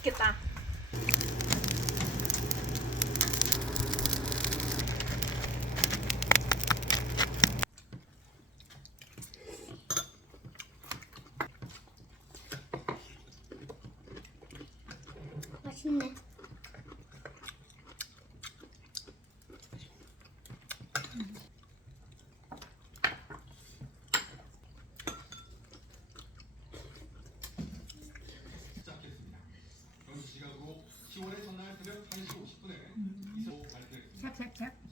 맛있겠다. 맛있네. 시작했습니다. 현지 시각으로 10월의 전날 새벽 1시 50분에 이소 발표했습니다. 찹찹찹.